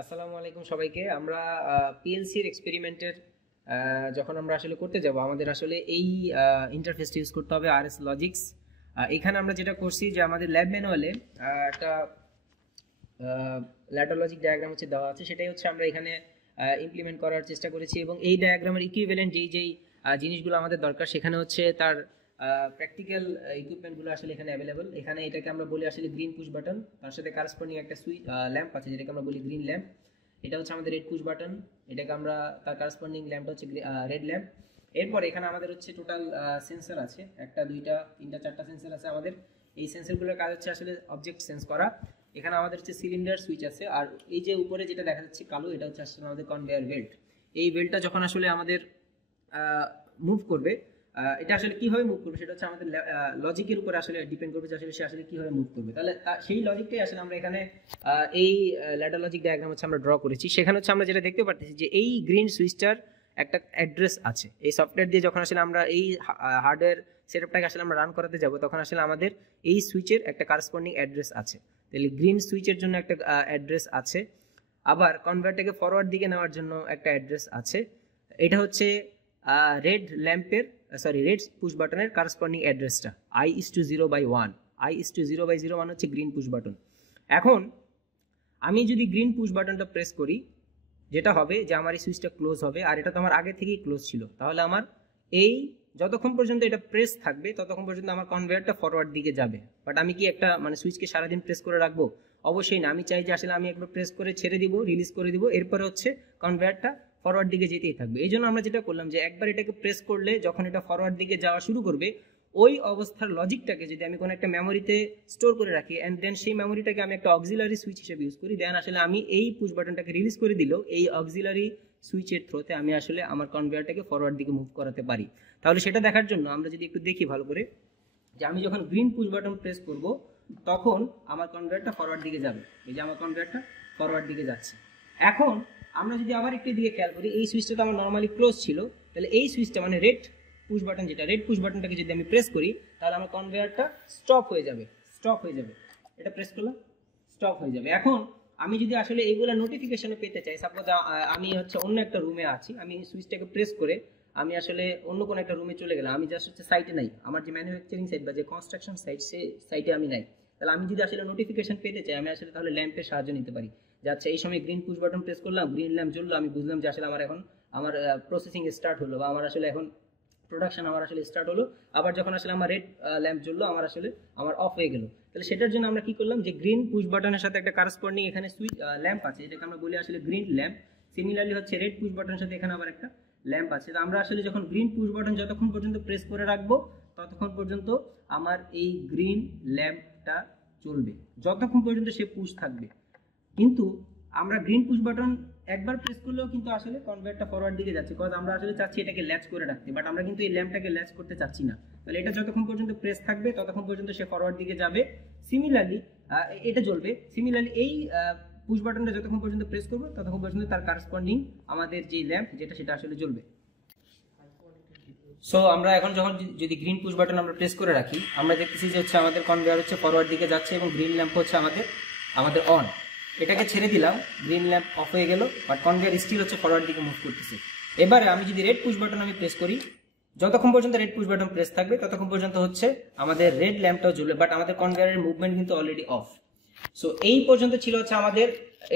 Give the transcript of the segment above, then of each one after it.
আসসালামু আলাইকুম সবাইকে। আমরা পিএলসি এর এক্সপেরিমেন্টের যখন আমরা আসলে করতে যাব আমাদের আসলে এই ইন্টারফেসটা ইউজ করতে হবে আরএস লজিক্স। এখানে আমরা যেটা করছি যে আমাদের ল্যাব ম্যানুয়ালে একটা ল্যাডার লজিক ডায়াগ্রাম হচ্ছে দেওয়া আছে, সেটাই হচ্ছে আমরা এখানে ইমপ্লিমেন্ট করার চেষ্টা করেছি। এবং এই ডায়াগ্রামের ইকুইভ্যালেন্ট যেই জিনিসগুলো আমাদের দরকার সেখানে হচ্ছে তার প্র্যাকটিক্যাল ইকুইপমেন্টগুলো আসলে এখানে অ্যাভেলেবল। এখানে এটাকে আমরা বলি আসলে গ্রিন পুশ বাটন, তার সাথে কারেসপন্ডিং একটা সুইচ ল্যাম্প আছে যেটাকে আমরা বলি গ্রিন ল্যাম্প। এটা হচ্ছে আমাদের রেড পুশ বাটন, এটাকে আমরা তার কারেসপন্ডিং ল্যাম্পটা হচ্ছে রেড ল্যাম্প। এরপর এখানে আমাদের হচ্ছে টোটাল সেন্সর আছে, একটা দুইটা তিনটা চারটা সেন্সর আছে আমাদের। এই সেন্সরগুলোর কাজ হচ্ছে আসলে অবজেক্ট সেন্স করা। এখানে আমাদের হচ্ছে সিলিন্ডার সুইচ আছে, আর এই যে উপরে যেটা দেখা যাচ্ছে কালো, এটা হচ্ছে আসলে আমাদের কনভেয়ার বেল্ট। এই বেল্টটা যখন আসলে আমাদের মুভ করবে, এটা আসলে কিভাবে মুভ করবে সেটা হচ্ছে আমাদের লজিকের উপরে আসলে ডিপেন্ড করবে যে আসলে সে আসলে কিভাবে মুভ করবে। তাহলে সেই লজিকটাই আসলে আমরা এখানে এই ল্যাডার লজিক ডায়াগ্রাম হচ্ছে আমরা ড্র করেছি। সেখানে হচ্ছে আমরা যেটা দেখতে পাচ্ছি যে এই গ্রিন সুইচটার একটা অ্যাড্রেস আছে। এই সফটওয়্যার দিয়ে যখন আসলে আমরা এই হার্ডওয়্যার সেটআপটাকে আসলে আমরা রান করাতে যাব, তখন আসলে আমাদের এই সুইচের একটা কারেসপন্ডিং অ্যাড্রেস আছে। তাহলে গ্রিন সুইচের জন্য একটা অ্যাড্রেস আছে, আবার কনভার্টারকে ফরওয়ার্ড দিকে নেওয়ার জন্য একটা অ্যাড্রেস আছে। এটা হচ্ছে রেড ল্যাম্পের রেড পুশ বাটনের কারেসপন্ডিং অ্যাড্রেসটা I:0/1। I:0/0 মানে হচ্ছে গ্রিন পুশ বাটন। এখন আমি যদি গ্রিন পুশ বাটনটা প্রেস করি, যেটা হবে যে আমার এই সুইচটা ক্লোজ হবে, আর এটা তো আমার আগে থেকেই ক্লোজ ছিল। তাহলে আমার এই যতক্ষণ পর্যন্ত এটা প্রেস থাকবে ততক্ষণ পর্যন্ত আমার কনভেয়ারটা ফরওয়ার্ড দিকে যাবে। বাট আমি কি একটা সুইচকে সারাদিন প্রেস করে রাখবো? অবশ্যই না। আমি চাই যে আসলে আমি একবার প্রেস করে ছেড়ে দিব, রিলিজ করে দিব, এরপরে হচ্ছে কনভেয়ারটা ফরওয়ার্ড দিকে যেতেই থাকবে। এই জন্য আমরা যেটা করলাম যে একবার এটাকে প্রেস করলে যখন এটা ফরওয়ার্ড দিকে যাওয়া শুরু করবে, ওই অবস্থার লজিকটাকে যদি আমি কোনো একটা মেমোরিতে স্টোর করে রাখি অ্যান্ড দেন সেই মেমোরিটাকে আমি একটা অক্সিলারি সুইচ হিসেবে ইউজ করি, দেন আসলে আমি এই পুশ বাটনটাকে রিলিজ করে দিলেও এই অক্সিলারি সুইচের থ্রোতে আমি আসলে আমার কনভেয়ারটাকে ফরওয়ার্ড দিকে মুভ করাতে পারি। তাহলে সেটা দেখার জন্য আমরা যদি একটু দেখি ভালো করে, যে আমি যখন গ্রিন পুশ বাটন প্রেস করব তখন আমার কনভেয়ারটা ফরওয়ার্ড দিকে যাবে। এই যে আমার কনভেয়ারটা ফরওয়ার্ড দিকে যাচ্ছে। এখন আমরা যদি আবার একটু দিকে খেয়াল করি, এই সুইচটা তো আমার নর্মালি ক্লোজ ছিল, তাহলে এই সুইচটা রেড পুশ বাটন, যেটা রেড পুশ বাটনটাকে যদি আমি প্রেস করি তাহলে আমার কনভেয়ারটা স্টপ হয়ে যাবে। এটা প্রেস করলাম, স্টপ হয়ে যাবে। এখন আমি যদি আসলে এইগুলা নোটিফিকেশনে পেতে চাই, সাপোজ আমি হচ্ছে অন্য একটা রুমে আছি, আমি সুইচটাকে প্রেস করে আমি আসলে অন্য কোনো একটা রুমে চলে গেলাম, আমি জাস্ট হচ্ছে সাইটে নাই, আমার যে ম্যানুফ্যাকচারিং সাইট বা যে কনস্ট্রাকশন সাইট সে সাইটে আমি নাই। তাহলে আমি যদি আসলে নোটিফিকেশন পেতে চাই, আমি আসলে তাহলে ল্যাম্পের সাহায্য নিতে পারি। যে আচ্ছা এই সময় গ্রিন পুশ বাটন প্রেস করলাম, গ্রিন ল্যাম্প জ্বললো, আমি বুঝলাম যে আসলে আমার প্রসেসিং স্টার্ট হলো, বা আমার আসলে এখন প্রোডাকশন আমার আসলে স্টার্ট হলো। আবার যখন আসলে আমার রেড ল্যাম্প জ্বললো, আমার অফ হয়ে গেল। তাহলে সেটার জন্য আমরা কি করলাম, যে গ্রিন পুশ বাটনের সাথে একটা কারেসপন্ডিং এখানে সুইচ ল্যাম্প আছে, এটাকে আমরা বলি আসলে গ্রিন ল্যাম্প। সিমিলারলি হচ্ছে রেড পুশ বাটনের সাথে এখানে আবার একটা ল্যাম্প আছে। তো আমরা আসলে যখন গ্রিন পুশ বাটন যতক্ষণ পর্যন্ত প্রেস করে রাখবো ততক্ষণ পর্যন্ত আমার এই গ্রিন ল্যাম্পটা চলবে, যতক্ষণ পর্যন্ত সে পুশ থাকবে। কিন্তু আমরা গ্রিন পুশ বাটন একবার প্রেস করলেও কিন্তু আসলে কনভেয়ারটা ফরওয়ার্ড দিকে যাচ্ছে, বিকজ আমরা আসলে চাচ্ছি এটাকে ল্যাচ করে রাখতে, বাট আমরা কিন্তু এই ল্যাম্পটাকে ল্যাচ করতে চাচ্ছি না। তাহলে এটা যতক্ষণ পর্যন্ত প্রেস থাকবে ততক্ষণ পর্যন্ত সে ফরওয়ার্ড দিকে যাবে। সিমিলারলি এটা জ্বলবে। সিমিলারলি এই পুশ বাটনটা যতক্ষণ পর্যন্ত প্রেস করবো ততক্ষণ পর্যন্ত তার কারেসপন্ডিং আমাদের যে ল্যাম্প সেটা আসলে জ্বলবে। সো আমরা এখন যখন যদি গ্রিন পুশ বাটন আমরা প্রেস করে রাখি, আমরা দেখতেছি যে হচ্ছে আমাদের কনভেয়ার হচ্ছে ফরওয়ার্ড দিকে যাচ্ছে এবং গ্রিন ল্যাম্প হচ্ছে আমাদের অন। এটাকে ছেড়ে দিলাম, গ্রিন ল্যাম্প অফ হয়ে গেল, বাট কনভেয়ার স্টিল হচ্ছে ফরওয়ার্ড দিকে মুভ করতেছে। এবারে আমি যদি রেড পুশ বাটন আমি প্রেস করি, যতক্ষণ পর্যন্ত রেড পুশ বাটন প্রেস থাকবে ততক্ষণ পর্যন্ত হচ্ছে আমাদের রেড ল্যাম্পটাও জ্বলবে, বাট আমাদের কনভেয়ারের মুভমেন্ট কিন্তু অলরেডি অফ। সো এই পর্যন্ত ছিল হচ্ছে আমাদের,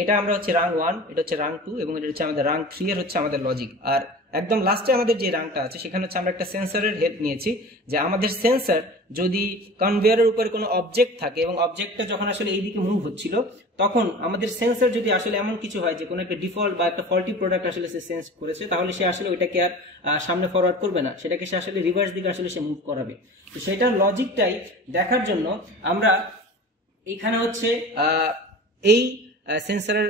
এটা আমরা হচ্ছে রাং 1, এটা হচ্ছে রাং 2, এবং এটা হচ্ছে আমাদের রাং 3 এর হচ্ছে আমাদের লজিক। আর একদম লাস্টে আমাদের যে রাংটা আছে সেখানে হচ্ছে আমরা একটা সেন্সরের হেল্প নিয়েছি, যে আমাদের সেন্সর যদি কনভেয়ারের উপরে কোনো অবজেক্ট থাকে এবং অবজেক্টটা যখন আসলে এইদিকে মুভ হচ্ছিল, তখন আমাদের সেন্সর যদি আসলে এমন কিছু হয় যে কোনো একটা ডিফল্ট বা একটা ফল্টি প্রোডাক্ট আসলে সে সেন্স করেছে, তাহলে সে আসলে ওইটাকে আর সামনে ফরওয়ার্ড করবে না, সেটাকে সে আসলে রিভার্স দিকে আসলে সে মুভ করাবে। তো সেটার লজিকটাই দেখার জন্য আমরা এখানে হচ্ছে এই সেন্সরের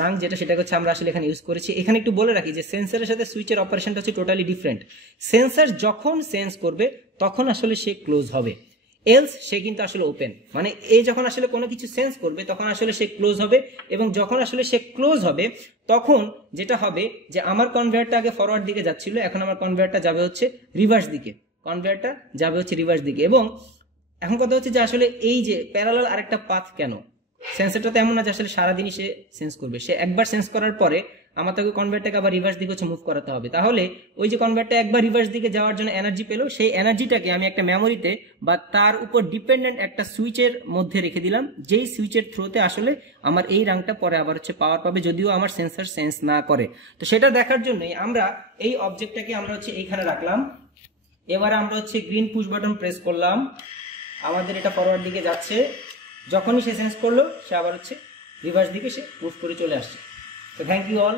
রাং সেটাকে হচ্ছে আমরা আসলে এখানে ইউজ করেছি। এখানে একটু বলে রাখি যে সেন্সরের সাথে সুইচের অপারেশনটা হচ্ছে টোটালি ডিফারেন্ট। সেন্সর যখন সেন্স করবে তখন আসলে সে ক্লোজ হবে, এলস সে কিন্তু আসলে ওপেন। এই যখন আসলে কোনো কিছু সেন্স করবে তখন আসলে সে ক্লোজ হবে, এবং যখন আসলে সে ক্লোজ হবে তখন যেটা হবে যে আমার কনভেয়ারটা আগে ফরওয়ার্ড দিকে যাচ্ছিল, এখন আমার কনভেয়ারটা যাবে হচ্ছে রিভার্স দিকে। এবং এখন কথা হচ্ছে যে আসলে এই যে প্যারালাল আরেকটা পাথ কেন, সেন্সরটা তো এমন না যে আসলে সারাদিনই সে সেন্স করবে, সে একবার সেন্স করার পরে আমার তাকে কনভার্টটাকে আবার রিভার্স দিকে হচ্ছে মুভ করাতে হবে। তাহলে ওই যে কনভার্টটা একবার রিভার্স দিকে যাওয়ার জন্য এনার্জি পেলো, সেই এনার্জিটাকে আমি একটা মেমোরিতে বা তার উপর ডিপেন্ডেন্ট একটা সুইচের মধ্যে রেখে দিলাম, যেই সুইচের থ্রুতে আসলে আমার এই রাংটা পরে আবার হচ্ছে পাওয়ার পাবে, যদিও আমার সেন্সর সেন্স না করে। তো সেটা দেখার জন্যই আমরা এই অবজেক্টটাকে আমরা হচ্ছে এইখানে রাখলাম। এবারে আমরা হচ্ছে গ্রিন পুশ বাটন প্রেস করলাম, আমাদের এটা ফরওয়ার্ড দিকে যাচ্ছে, যখনই সে সেন্স করলো সে আবার হচ্ছে রিভার্স দিকে সে মুভ করে চলে আসছে। তো থ্যাংক ইউ অল।